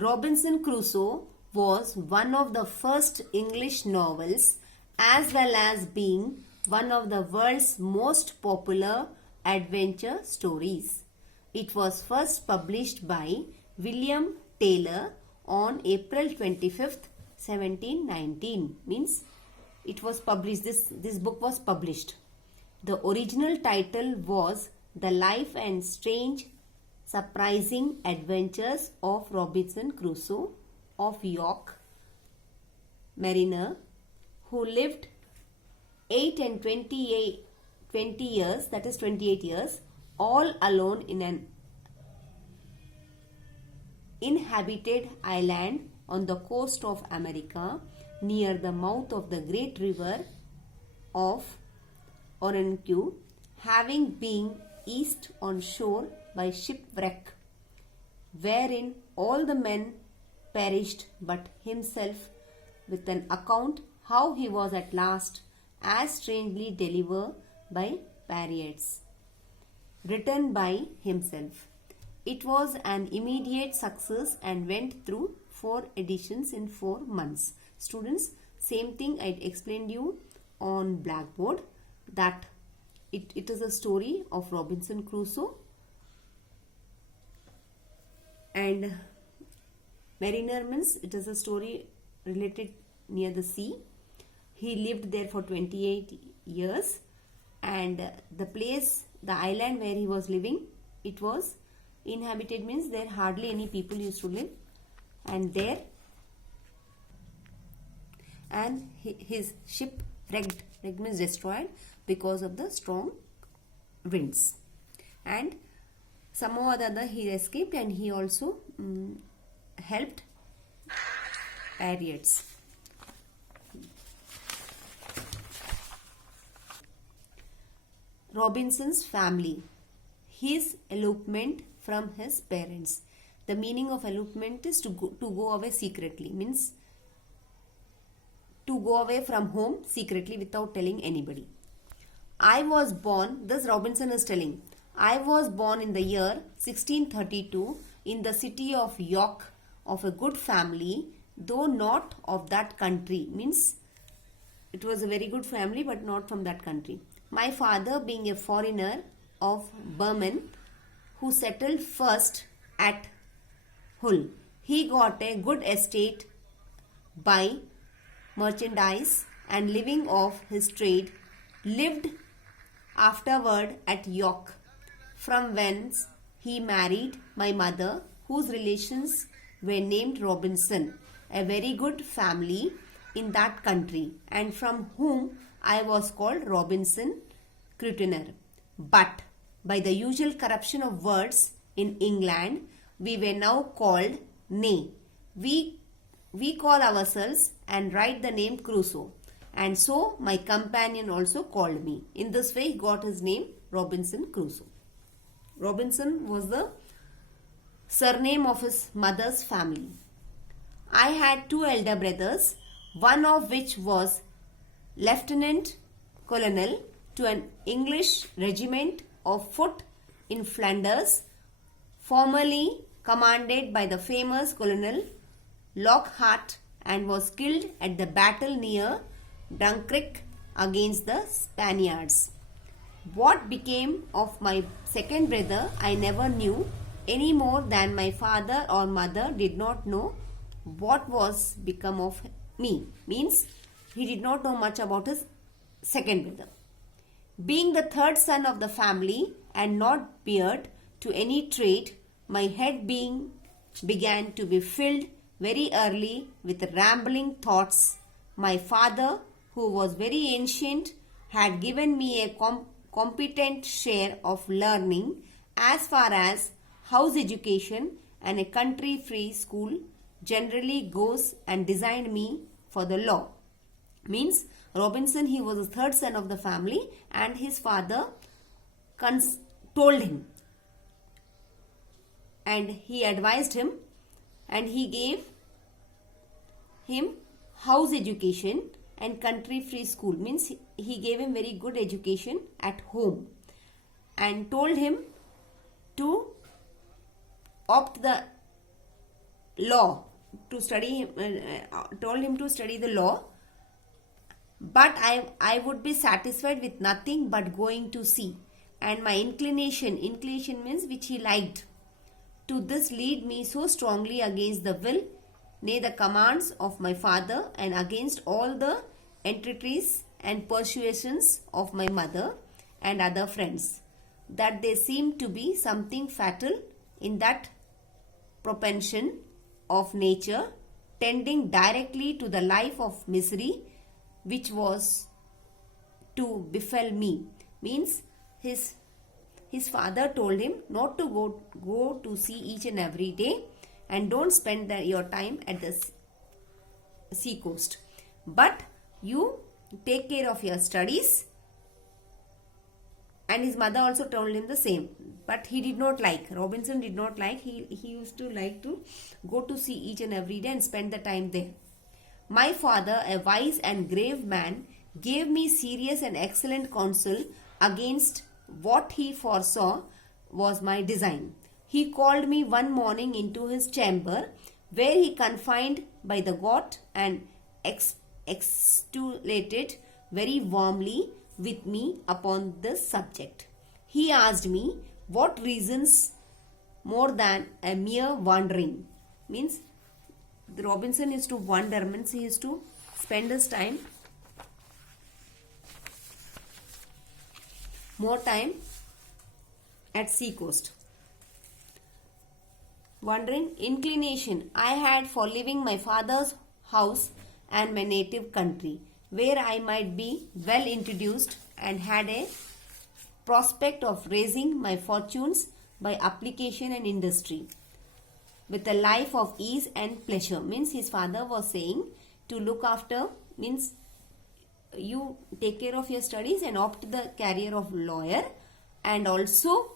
Robinson Crusoe was one of the first English novels as well as being one of the world's most popular adventure stories. It was first published by William Taylor on April 25th, 1719. Means it was published, this book was published. The original title was The Life and Strange Surprising Adventures of Robinson Crusoe of York, mariner, who lived 8 and 20 years, that is 28 years, all alone in an inhabited island on the coast of America near the mouth of the great river of Orinoco, having been east on shore by shipwreck, wherein all the men perished but himself, with an account how he was at last as strangely delivered by pirates. Written by himself. It was an immediate success and went through 4 editions in 4 months. Students, same thing I explained you on blackboard, that it is a story of Robinson Crusoe and mariner means it is a story related near the sea. He lived there for 28 years and the place, the island where he was living, it was inhabited, means there hardly any people used to live, and there and his ship wrecked means destroyed because of the strong winds, and somehow or the other he escaped and he also helped pirates. Robinson's family. His elopement from his parents. The meaning of elopement is to go away secretly, means to go away from home secretly without telling anybody. I was born, this Robinson is telling, I was born in the year 1632 in the city of York of a good family, though not of that country, means it was a very good family but not from that country. My father being a foreigner of Burman who settled first at Hull. He got a good estate by merchandise and living off his trade, lived afterward at York, from whence he married my mother, whose relations were named Robinson, a very good family in that country, and from whom I was called Robinson Crusoe. But by the usual corruption of words in England, we were now called, nay, we call ourselves and write the name Crusoe. And so my companion also called me. In this way he got his name Robinson Crusoe. Robinson was the surname of his mother's family. I had 2 elder brothers, one of which was Lieutenant Colonel to an English regiment of foot in Flanders, formerly commanded by the famous Colonel Lockhart, and was killed at the battle near Dunkirk against the Spaniards. What became of my second brother I never knew, any more than my father or mother did not know what was become of me. Means he did not know much about his second brother. Being the third son of the family and not peered to any trade, my head began to be filled very early with rambling thoughts. My father, who was very ancient, had given me a competent share of learning as far as house education and a country free school generally goes, and designed me for the law. Means Robinson, he was the third son of the family and his father told him and he advised him and he gave him house education and country free school, means he gave him very good education at home and told him to opt the law, to study, told him to study the law, but I would be satisfied with nothing but going to sea. And my inclination means which he liked, to this lead me so strongly against the will, nay the commands of my father, and against all the entreaties and persuasions of my mother and other friends, that there seemed to be something fatal in that propension of nature tending directly to the life of misery which was to befell me. Means his father told him not to go to sea each and every day, and don't spend your time at the sea coast, but you take care of your studies. And his mother also told him the same, but he did not like, Robinson did not like, he used to like to go to sea each and every day and spend the time there. My father, a wise and grave man, gave me serious and excellent counsel against what he foresaw was my design. He called me one morning into his chamber, where he confined by the gout and expostulated very warmly with me upon this subject. He asked me what reasons more than a mere wandering. Means the Robinson is to wander, means he is to spend his time, more time at sea coast. Wandering inclination I had for leaving my father's house and my native country, where I might be well introduced and had a prospect of raising my fortunes by application and industry, with a life of ease and pleasure. Means his father was saying to look after, means you take care of your studies and opt the career of lawyer, and also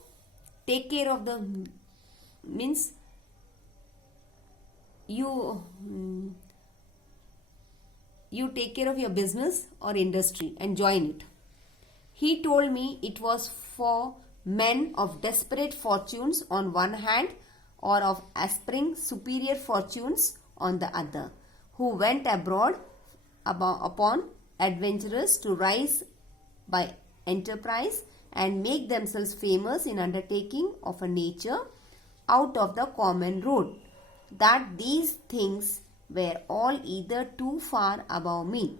take care of the, means you take care of your business or industry and join it. He told me it was for men of desperate fortunes on one hand, or of aspiring superior fortunes on the other, who went abroad upon adventurers to rise by enterprise and make themselves famous in undertaking of a nature out of the common road, that these things were all either too far above me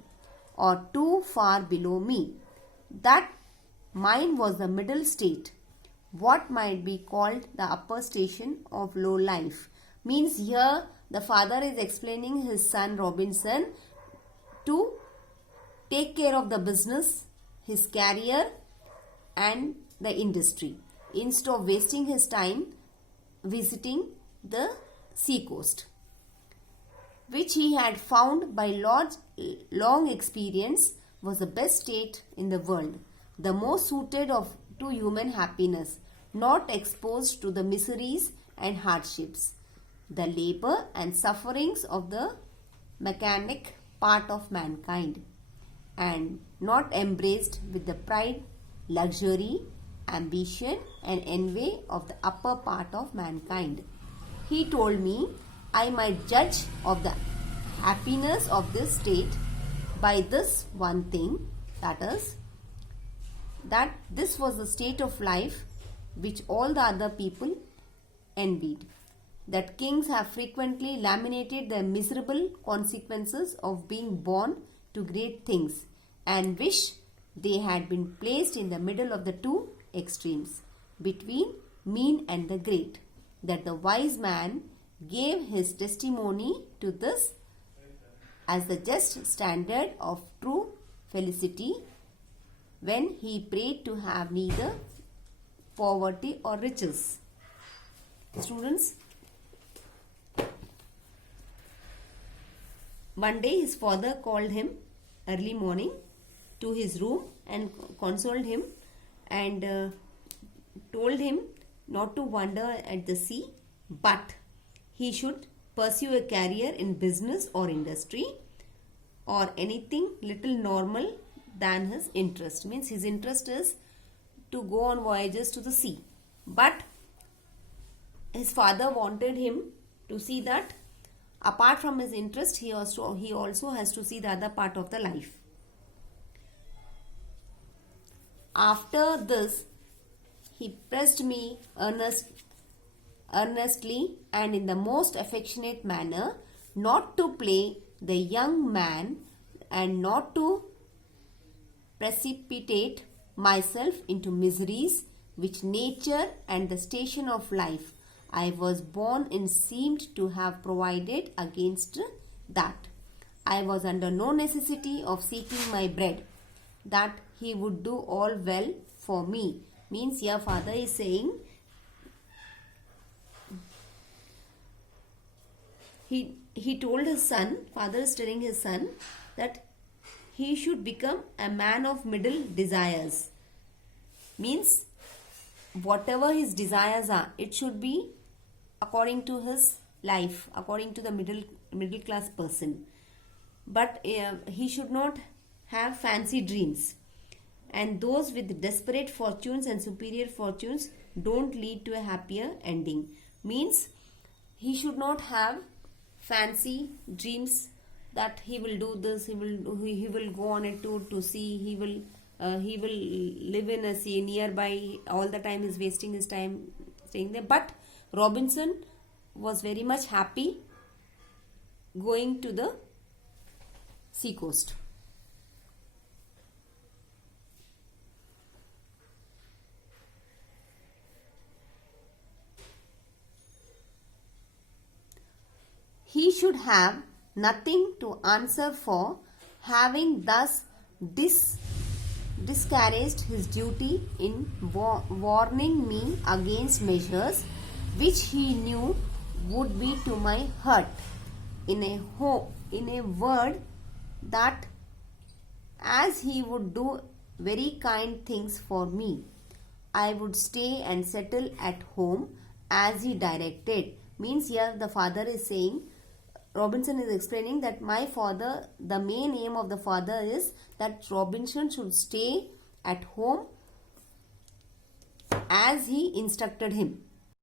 or too far below me, that mine was the middle state, what might be called the upper station of low life. Means here the father is explaining his son Robinson to take care of the business, his career and the industry, instead of wasting his time visiting the sea coast, which he had found by long experience was the best state in the world, the most suited to human happiness, not exposed to the miseries and hardships, the labor and sufferings of the mechanic part of mankind, and not embraced with the pride, luxury, ambition and envy of the upper part of mankind. He told me I might judge of the happiness of this state by this one thing, that is, that this was the state of life which all the other people envied, that kings have frequently laminated the miserable consequences of being born to great things, and wish they had been placed in the middle of the two extremes, between mean and the great, that the wise man gave his testimony to this as the just standard of true felicity, when he prayed to have neither poverty or riches. Students, one day his father called him early morning to his room and consoled him, and told him not to wander at the sea, but he should pursue a career in business or industry, or anything little normal than his interest. Means his interest is to go on voyages to the sea, but his father wanted him to see that Apart from his interest, he also has to see the other part of the life. After this, he pressed me earnestly and in the most affectionate manner not to play the young man and not to precipitate myself into miseries which nature and the station of life I was born in seemed to have provided against that. I was under no necessity of seeking my bread, that he would do all well for me. Means your father is saying, he told his son, father is telling his son that he should become a man of middle desires. Means whatever his desires are, it should be according to his life, according to the middle class person. But he should not have fancy dreams. And those with desperate fortunes and superior fortunes don't lead to a happier ending. Means he should not have fancy dreams that he will do this, he will go on a tour to see, he will live in a sea nearby all the time. Is wasting his time staying there. But Robinson was very much happy going to the sea coast. He should have nothing to answer for having thus discouraged his duty in warning me against measures which he knew would be to my hurt. In a word, that as he would do very kind things for me, I would stay and settle at home as he directed. Means here the father is saying, Robinson is explaining that my father, the main aim of the father is that Robinson should stay at home as he instructed him.